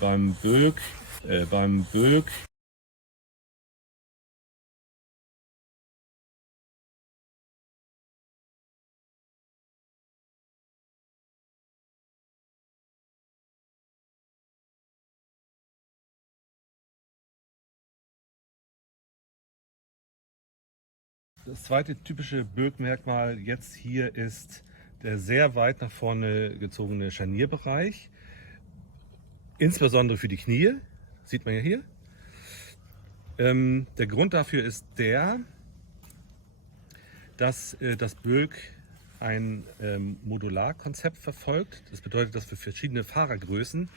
beim Böck, beim Böck. Das zweite typische Böck-Merkmal jetzt hier ist der sehr weit nach vorne gezogene Scharnierbereich, insbesondere für die Knie, sieht man ja hier. Der Grund dafür ist dass das Böck ein Modularkonzept verfolgt. Das bedeutet, dass für verschiedene Fahrergrößen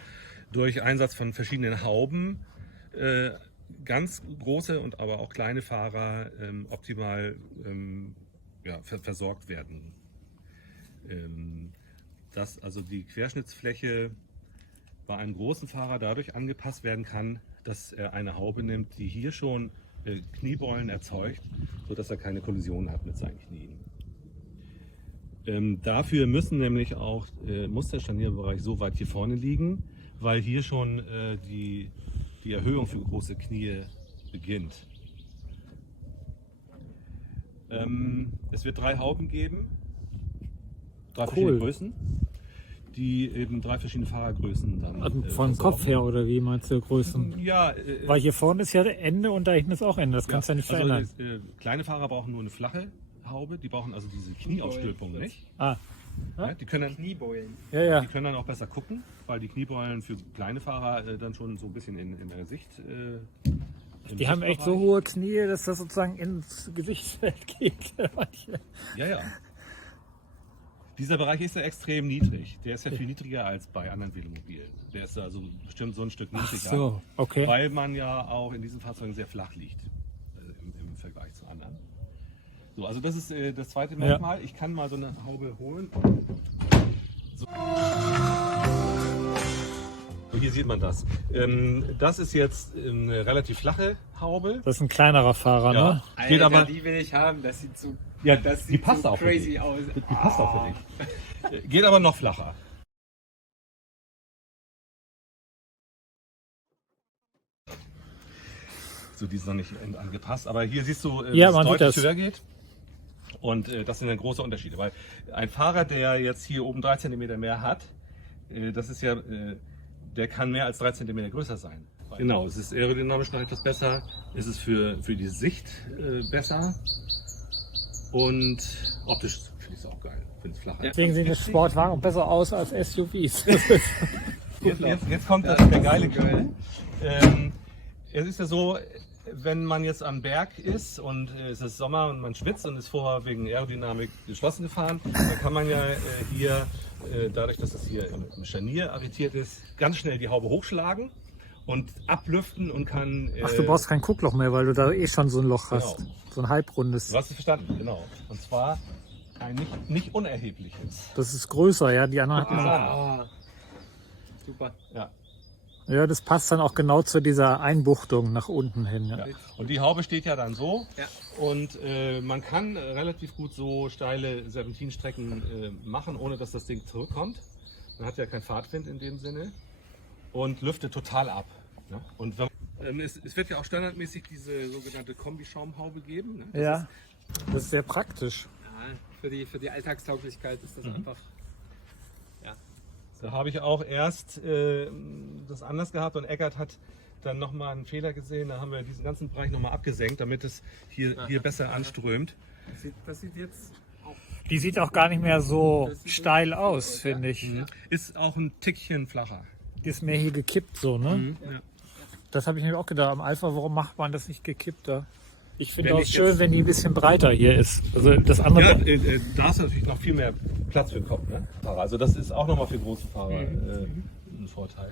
durch Einsatz von verschiedenen Hauben ganz große und aber auch kleine Fahrer optimal versorgt werden. Dass also die Querschnittsfläche bei einem großen Fahrer dadurch angepasst werden kann, dass er eine Haube nimmt, die hier schon Kniebeulen erzeugt, sodass er keine Kollision hat mit seinen Knien. Dafür muss der Scharnierbereich so weit hier vorne liegen, weil hier schon die Erhöhung für große Knie beginnt. Es wird 3 Hauben geben, 3 verschiedene Größen, die eben 3 verschiedene Fahrergrößen dann. Also von Kopf her oder wie meinst du Größen? Ja, weil hier vorne ist ja Ende und da hinten ist auch Ende, das kannst du ja nicht verändern. Kleine Fahrer brauchen nur eine flache Haube, die brauchen also diese Knieaufstülpung nicht. Ja, die können dann Kniebeulen. Ja. Die können dann auch besser gucken, weil die Kniebeulen für kleine Fahrer dann schon so ein bisschen in der Sicht. Die haben echt so hohe Knie, dass das sozusagen ins Gesichtsfeld geht. Ja. Dieser Bereich ist ja extrem niedrig. Der ist ja viel niedriger als bei anderen Velomobilen. Der ist also bestimmt so ein Stück niedriger. Ach so, okay. Weil man ja auch in diesen Fahrzeugen sehr flach liegt im Vergleich zu anderen. So, also das ist das zweite Merkmal. Ja. Ich kann mal so eine Haube holen. So, hier sieht man das. Das ist jetzt eine relativ flache Haube. Das ist ein kleinerer Fahrer, ja. Ne? Alter, aber die will ich haben. Das sieht so, die passt so auch crazy aus. Die passt auch für dich. Geht aber noch flacher. So, die ist noch nicht angepasst. Aber hier siehst du, dass es deutlich höher geht. Und das sind dann große Unterschiede, weil ein Fahrer, der jetzt hier oben 3 cm mehr hat, das ist ja, der kann mehr als 3 cm größer sein. Genau, es ist aerodynamisch noch etwas besser, es ist für die Sicht besser und optisch finde ich es auch geil, finde es flacher. Deswegen sehen die Sportwagen besser aus als SUVs. jetzt kommt der geile Clou. Es ist ja so, wenn man jetzt am Berg ist und es ist Sommer und man schwitzt und ist vorher wegen Aerodynamik geschlossen gefahren, dann kann man ja hier, dadurch, dass das hier im Scharnier arretiert ist, ganz schnell die Haube hochschlagen und ablüften und kann... Ach, du brauchst kein Guckloch mehr, weil du da eh schon so ein Loch hast. Genau. So ein halbrundes. Du hast es verstanden, genau. Und zwar ein nicht unerhebliches. Das ist größer, ja. Die anderen hatten super. Ja. Ja, das passt dann auch genau zu dieser Einbuchtung nach unten hin. Ja. Und die Haube steht ja dann so. Ja. Und man kann relativ gut so steile Serpentinstrecken machen, ohne dass das Ding zurückkommt. Man hat ja keinen Fahrtwind in dem Sinne. Und lüftet total ab. Ne? Und es wird ja auch standardmäßig diese sogenannte Kombischaumhaube geben. Ne? Das ist sehr praktisch. Ja, für die Alltagstauglichkeit ist das einfach. Da habe ich auch erst das anders gehabt und Eckert hat dann nochmal einen Fehler gesehen. Da haben wir diesen ganzen Bereich nochmal abgesenkt, damit es hier besser anströmt. Das sieht jetzt auch. Die sieht auch gar nicht mehr so steil aus, finde ich. Ist auch ein Tickchen flacher. Die ist mehr hier gekippt so, ne? Ja. Das habe ich mir auch gedacht. Am Alpha, warum macht man das nicht gekippter? Ich finde auch schön, wenn die ein bisschen breiter hier ist. Also das andere. Ja, da ist natürlich noch viel mehr Platz für den Kopf. Ne? Also das ist auch nochmal für große Fahrer ein Vorteil.